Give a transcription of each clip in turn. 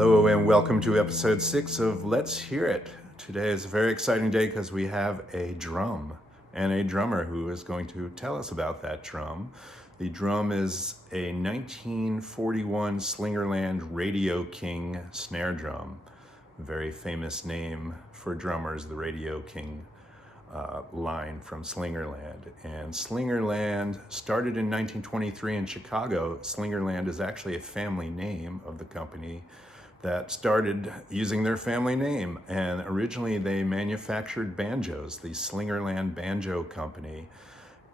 Hello and welcome to episode 6 of Let's Hear It. Today is a very exciting day because we have a drum and a drummer who is going to tell us about that drum. The drum is a 1941 Slingerland Radio King snare drum. A very famous name for drummers, the Radio King line from Slingerland. And Slingerland started in 1923 in Chicago. Slingerland is actually a family name of the company that started using their family name. And originally they manufactured banjos, the Slingerland Banjo Company.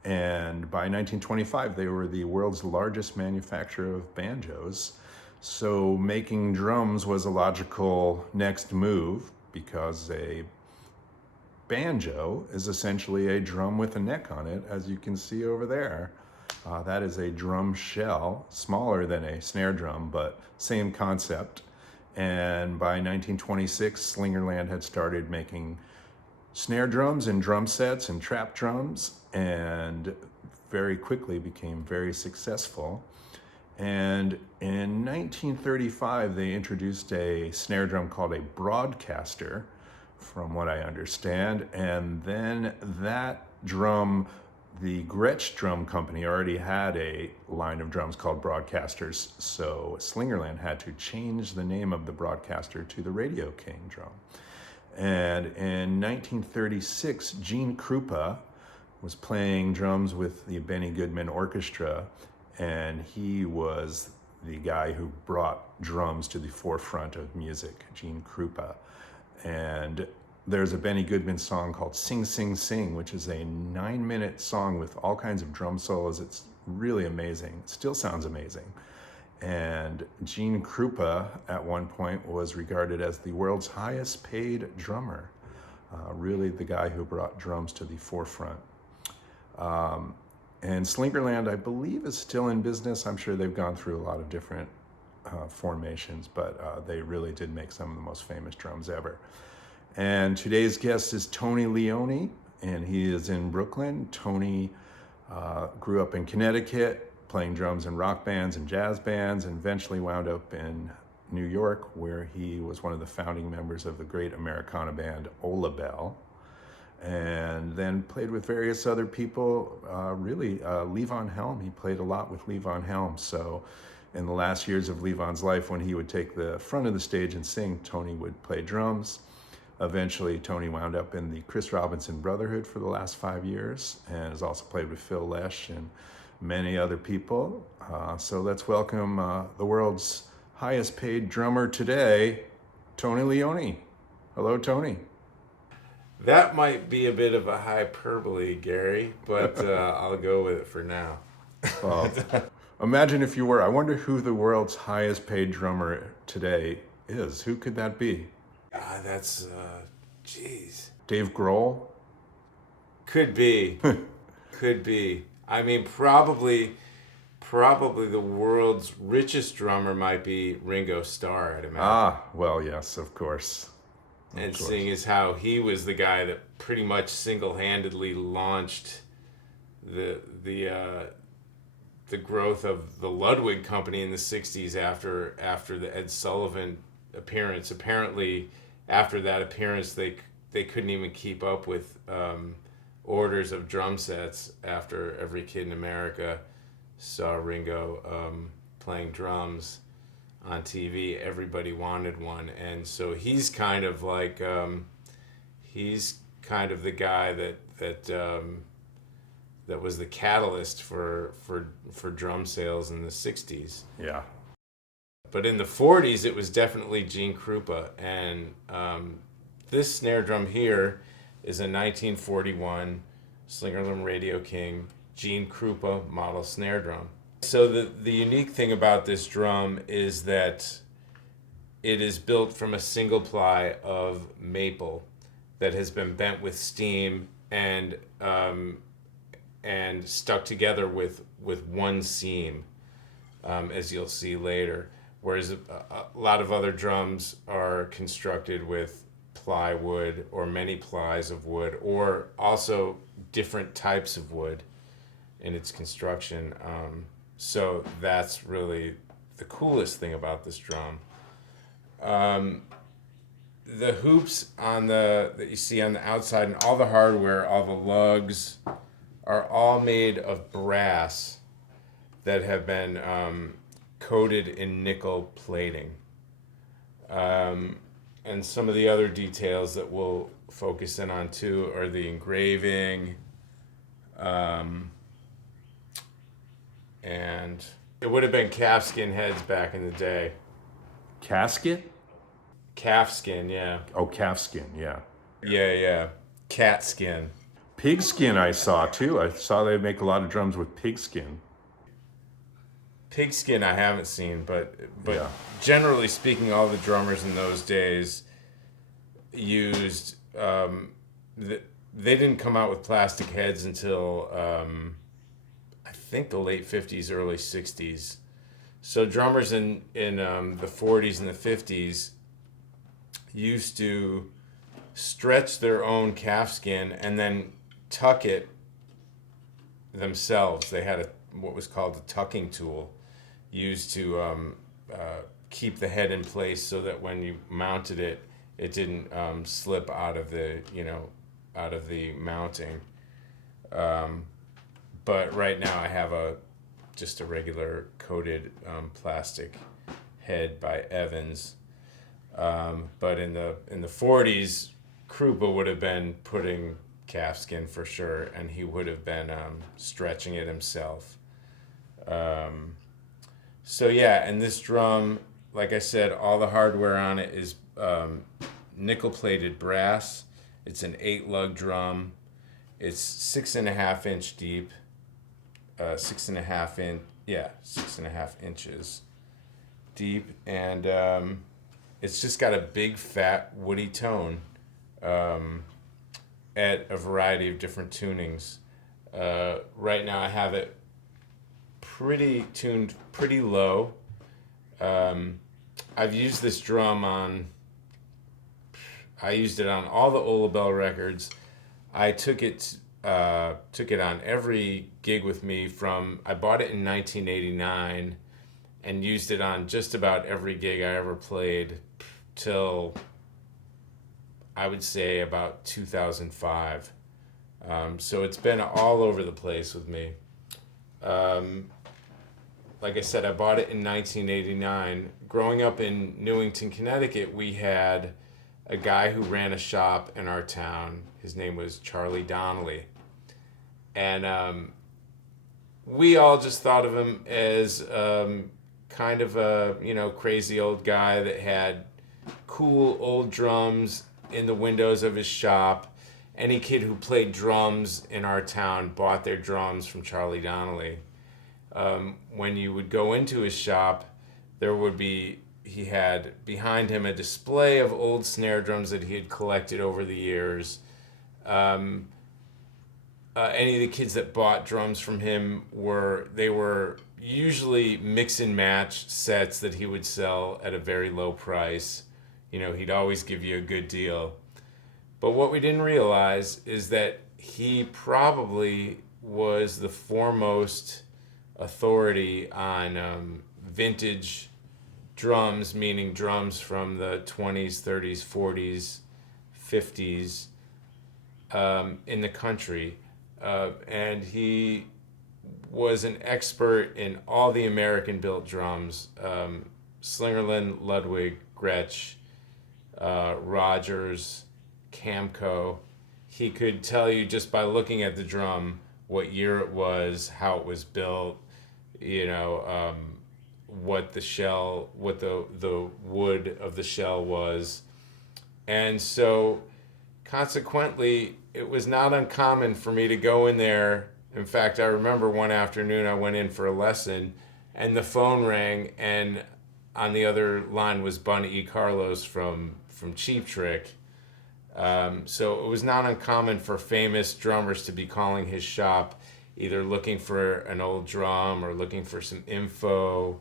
And by 1925, they were the world's largest manufacturer of banjos. So making drums was a logical next move because a banjo is essentially a drum with a neck on it, as you can see over there. That is a drum shell, smaller than a snare drum, but same concept. And by 1926, Slingerland had started making snare drums and drum sets and trap drums, and very quickly became very successful. And in 1935, they introduced a snare drum called a broadcaster, from what I understand. And then that drum, the Gretsch Drum Company already had a line of drums called Broadcasters, so Slingerland had to change the name of the Broadcaster to the Radio King drum. And in 1936, Gene Krupa was playing drums with the Benny Goodman Orchestra, and he was the guy who brought drums to the forefront of music, Gene Krupa. And there's a Benny Goodman song called Sing, Sing, Sing, which is a 9-minute song with all kinds of drum solos. It's really amazing. It still sounds amazing. And Gene Krupa at one point was regarded as the world's highest paid drummer. Really the guy who brought drums to the forefront. And Slingerland, I believe, is still in business. I'm sure they've gone through a lot of different formations, but they really did make some of the most famous drums ever. And today's guest is Tony Leone, and he is in Brooklyn. Tony grew up in Connecticut, playing drums in rock bands and jazz bands, and eventually wound up in New York, where he was one of the founding members of the great Americana band Ola Bell, and then played with various other people, Levon Helm. He played a lot with Levon Helm. So in the last years of Levon's life, when he would take the front of the stage and sing, Tony would play drums. Eventually, Tony wound up in the Chris Robinson Brotherhood for the last 5 years, and has also played with Phil Lesh and many other people. So let's welcome the world's highest paid drummer today, Tony Leone. Hello, Tony. That might be a bit of a hyperbole, Gary, but I'll go with it for now. Well, imagine if you were. I wonder who the world's highest paid drummer today is. Who could that be? That's, geez. Dave Grohl? Could be. Could be. I mean, probably the world's richest drummer might be Ringo Starr, I'd imagine. Well, yes, of course. And seeing as how he was the guy that pretty much single-handedly launched the growth of the Ludwig Company in the 60s after the Ed Sullivan appearance. Apparently, after that appearance, they couldn't even keep up with orders of drum sets after every kid in America saw Ringo playing drums on TV. Everybody wanted one, and so he's kind of like the guy that was the catalyst for drum sales in the 60s. Yeah. But in the 40s, it was definitely Gene Krupa, and this snare drum here is a 1941 Slingerland Radio King Gene Krupa model snare drum. So the unique thing about this drum is that it is built from a single ply of maple that has been bent with steam and stuck together with one seam, as you'll see later. Whereas a lot of other drums are constructed with plywood or many plies of wood, or also different types of wood in its construction. So that's really the coolest thing about this drum. The hoops that you see on the outside and all the hardware, all the lugs, are all made of brass that have been coated in nickel plating. And some of the other details that we'll focus in on too are the engraving, and it would have been calfskin heads back in the day. Casket? Calfskin, yeah. Oh, calfskin, yeah. Yeah. Cat skin. Pigskin I saw too. I saw they make a lot of drums with pigskin. Pigskin I haven't seen, but Yeah. generally speaking, all the drummers in those days used they didn't come out with plastic heads until I think the late 50s, early 60s. So drummers in the 40s and the 50s used to stretch their own calfskin and then tuck it themselves. They had what was called a tucking tool used to keep the head in place so that when you mounted it, it didn't slip out of the mounting. But right now I have just a regular coated plastic head by Evans. But in the 40s, Krupa would have been putting calfskin for sure, and he would have been stretching it himself. So yeah, and this drum, like I said, all the hardware on it is nickel-plated brass. It's an 8-lug drum. It's 6.5 inch deep. 6.5 inches deep, and it's just got a big fat woody tone at a variety of different tunings. Right now I have it tuned pretty low. I've used this drum I used it on all the Ola Bell records. I took it on every gig with me I bought it in 1989 and used it on just about every gig I ever played till I would say about 2005. So it's been all over the place with me. Like I said, I bought it in 1989. Growing up in Newington, Connecticut, we had a guy who ran a shop in our town. His name was Charlie Donnelly. And we all just thought of him as kind of a, crazy old guy that had cool old drums in the windows of his shop. Any kid who played drums in our town bought their drums from Charlie Donnelly. When you would go into his shop, he had behind him a display of old snare drums that he had collected over the years. Any of the kids that bought drums from him were usually mix and match sets that he would sell at a very low price. He'd always give you a good deal. But what we didn't realize is that he probably was the foremost authority on vintage drums, meaning drums from the 20s, 30s, 40s, 50s in the country. And he was an expert in all the American-built drums, Slingerland, Ludwig, Gretsch, Rogers, Camco. He could tell you just by looking at the drum what year it was, how it was built, what the wood of the shell was. And so consequently, it was not uncommon for me to go in there. In fact, I remember one afternoon I went in for a lesson and the phone rang, and on the other line was Bunny E. Carlos from Cheap Trick. So it was not uncommon for famous drummers to be calling his shop, either looking for an old drum or looking for some info.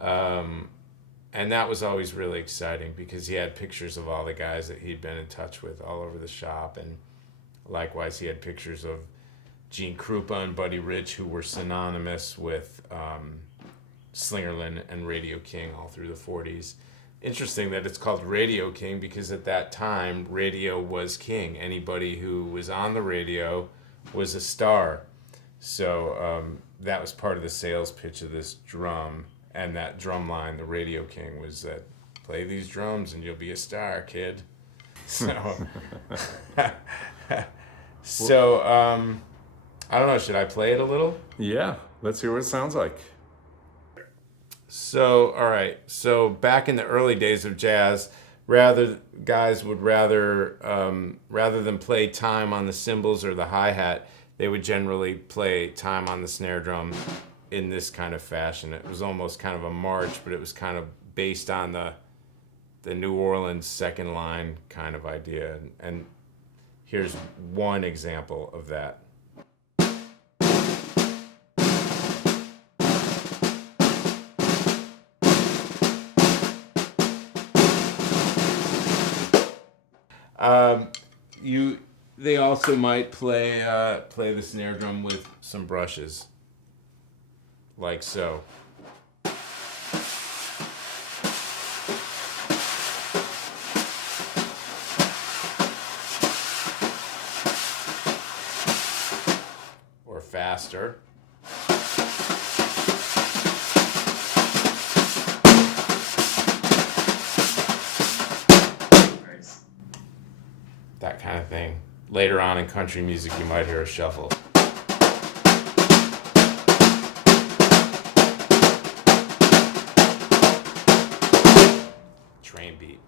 And that was always really exciting because he had pictures of all the guys that he'd been in touch with all over the shop. And likewise, he had pictures of Gene Krupa and Buddy Rich, who were synonymous with Slingerland and Radio King all through the 40s. interesting that it's called Radio King, because at that time, radio was king. Anybody who was on the radio was a star. So that was part of the sales pitch of this drum. And that drum line, the Radio King, was that play these drums and you'll be a star, kid. So, I don't know, should I play it a little? Yeah, let's hear what it sounds like. So, all right. So back in the early days of jazz, guys would rather than play time on the cymbals or the hi-hat, they would generally play time on the snare drum in this kind of fashion. It was almost kind of a march, but it was kind of based on the New Orleans second line kind of idea. And here's one example of that. They also might play the snare drum with some brushes, like so. Or faster. That kind of thing. Later on in country music, you might hear a shuffle. Train beat.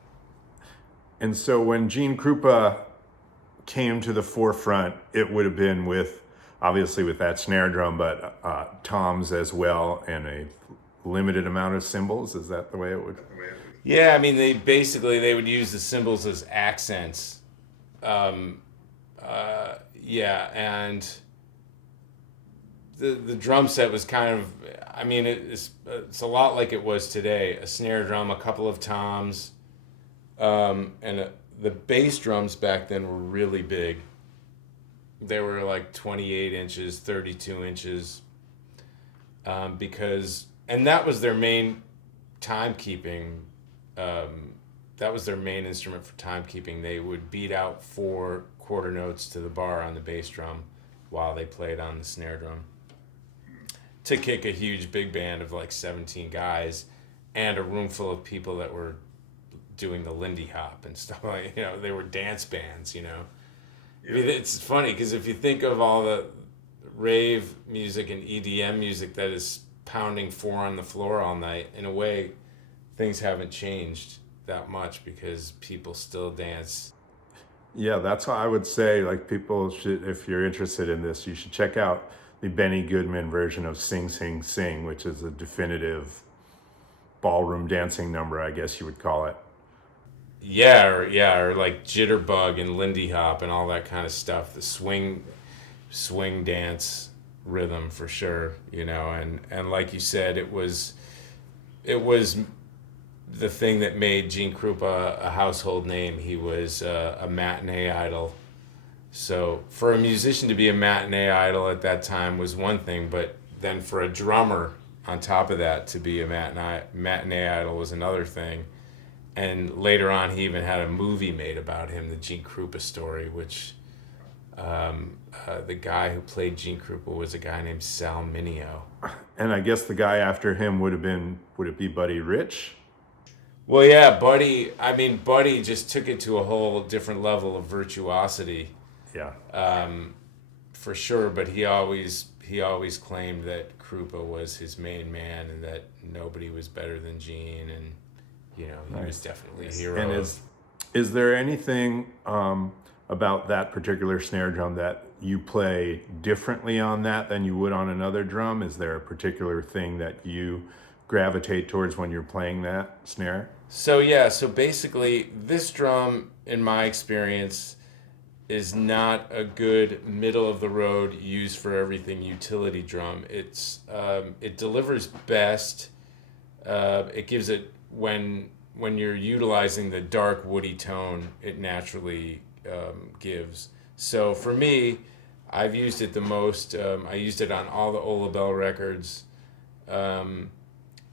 And so when Gene Krupa came to the forefront, it would have been obviously with that snare drum, but toms as well, and a limited amount of cymbals. Is that the way it would? Yeah, I mean, they would use the cymbals as accents. And the drum set was kind of, I mean, it's a lot like it was today. A snare drum, a couple of toms, and the bass drums back then were really big. They were like 28 inches, 32 inches, and that was their main timekeeping. That was their main instrument for timekeeping. They would beat out 4 quarter notes to the bar on the bass drum while they played on the snare drum to kick a huge big band of like 17 guys and a room full of people that were doing the Lindy Hop and stuff like, they were dance bands, Yeah. I mean, it's funny because if you think of all the rave music and EDM music that is pounding 4 on the floor all night, in a way, things haven't changed that much because people still dance. Yeah, that's why I would say, like, people should, if you're interested in this, you should check out the Benny Goodman version of Sing Sing Sing, which is a definitive ballroom dancing number, I guess you would call it. Or like Jitterbug and Lindy Hop and all that kind of stuff. The swing dance rhythm for sure, and like you said, it was the thing that made Gene Krupa a household name. He was a matinee idol. So for a musician to be a matinee idol at that time was one thing, but then for a drummer on top of that to be a matinee idol was another thing. And later on, he even had a movie made about him, the Gene Krupa story, which the guy who played Gene Krupa was a guy named Sal Mineo. And I guess the guy after him would it be Buddy Rich? Well, yeah, Buddy just took it to a whole different level of virtuosity. Yeah. For sure, but he always claimed that Krupa was his main man and that nobody was better than Gene, and he was definitely a hero. And is there anything about that particular snare drum that you play differently on that than you would on another drum? Is there a particular thing that you gravitate towards when you're playing that snare? So basically this drum, in my experience, is not a good middle of the road use for everything utility drum. It delivers best. It gives it when you're utilizing the dark woody tone, it naturally gives. So for me, I've used it the most. I used it on all the Ola Bell records.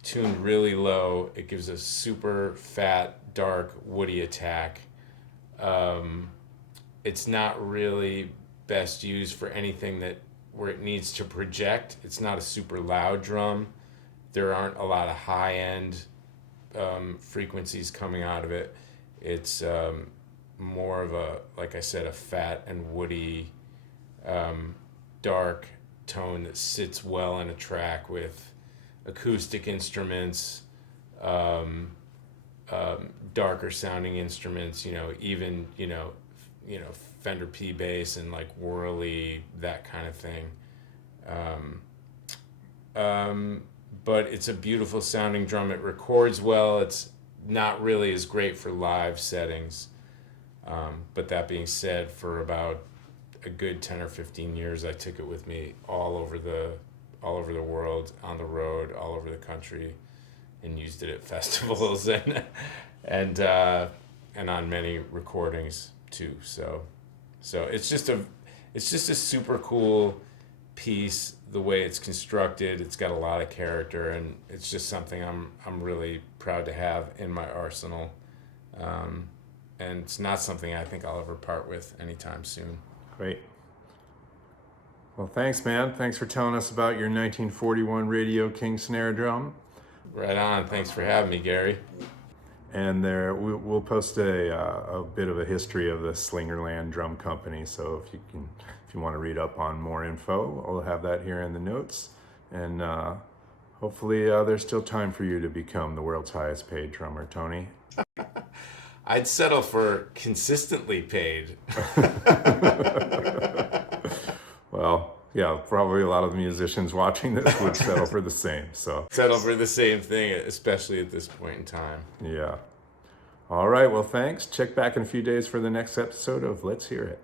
tuned really low. It gives a super fat, dark, woody attack. It's not really best used for anything where it needs to project. It's not a super loud drum. There aren't a lot of high-end frequencies coming out of it. It's more of a, like I said, a fat and woody, dark tone that sits well in a track with acoustic instruments, darker sounding instruments, even, Fender P bass and like whirly, that kind of thing. But it's a beautiful sounding drum. It records well. It's not really as great for live settings. But that being said, for about a good 10 or 15 years, I took it with me all over the world, on the road, all over the country, and used it at festivals and on many recordings too. So it's just a super cool piece. The way it's constructed, it's got a lot of character, and it's just something I'm really proud to have in my arsenal. And it's not something I think I'll ever part with anytime soon. Great. Well, thanks, man. Thanks for telling us about your 1941 Radio King snare drum. Right on. Thanks for having me, Gary. And we'll post a bit of a history of the Slingerland Drum Company. So if you want to read up on more info, I'll have that here in the notes. And hopefully there's still time for you to become the world's highest paid drummer, Tony. I'd settle for consistently paid. Well, yeah, probably a lot of the musicians watching this would settle for the same. So settle for the same thing, especially at this point in time. Yeah. All right, well, thanks. Check back in a few days for the next episode of Let's Hear It.